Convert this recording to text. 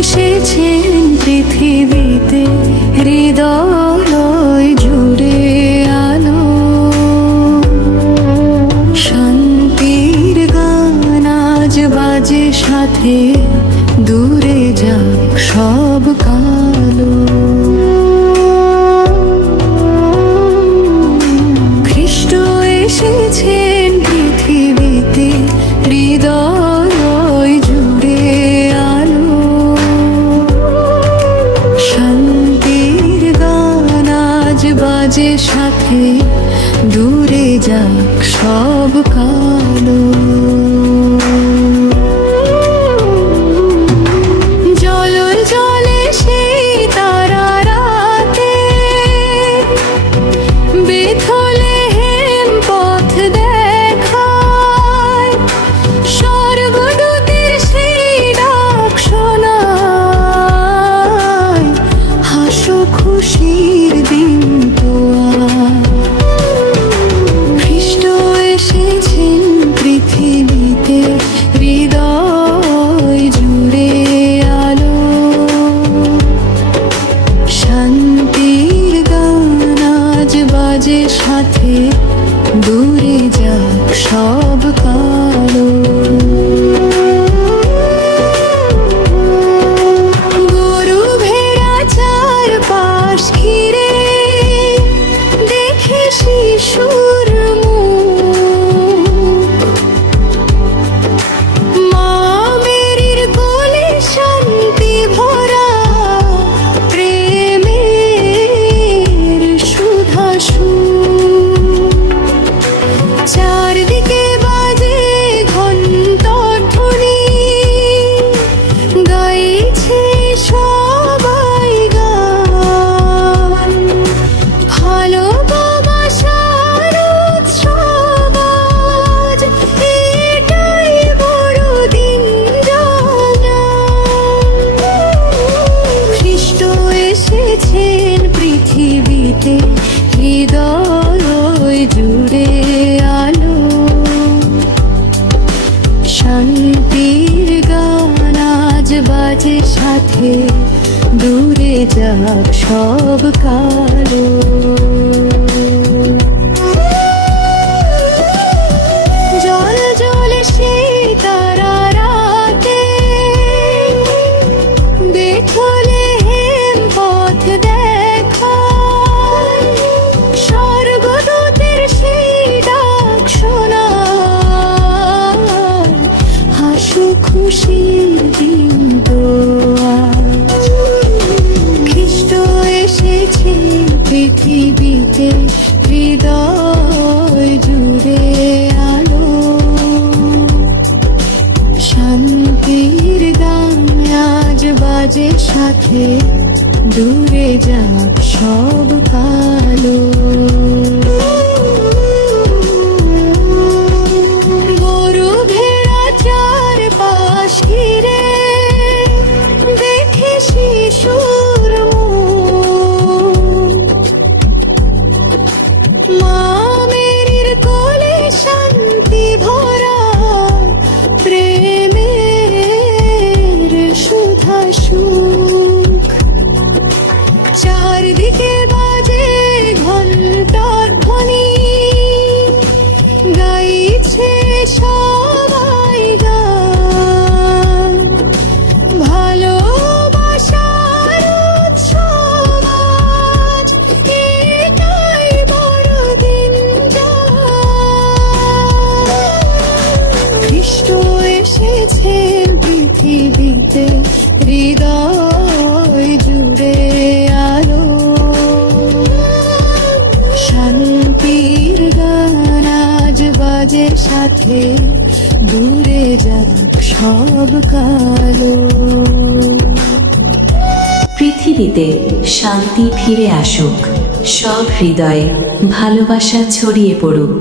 এসেছেন পৃথিবীতে হৃদয় যাক সব কালো। খ্রিস্ট এসেছেন পৃথিবীতে, হৃদয় জুড়ে আলো। শান্তির গান আজ বাজে সাথে, দূরে যাক সব কালো। যাক সব কালো গরু ভেড়া চার পাশ সাথে দূরে যাক সব কালো। পৃথিবীতে হৃদয় জুড়ে আলো। শান্তির গান আজ বাজে সাথে, দূরে যাক সব কালো। ভেড়া চার ঘিরে দেখে শিশুর খ্রিস্ট এসেছেন পৃথিবীতে, হৃদয় জুড়ে আলো। শান্তির গান আজ বাজে সাথে, দূরে যাক সব কালো। পৃথিবীতে শান্তি ফিরে আসুক, সব হৃদয়ে ভালোবাসা ছড়িয়ে পড়ুক।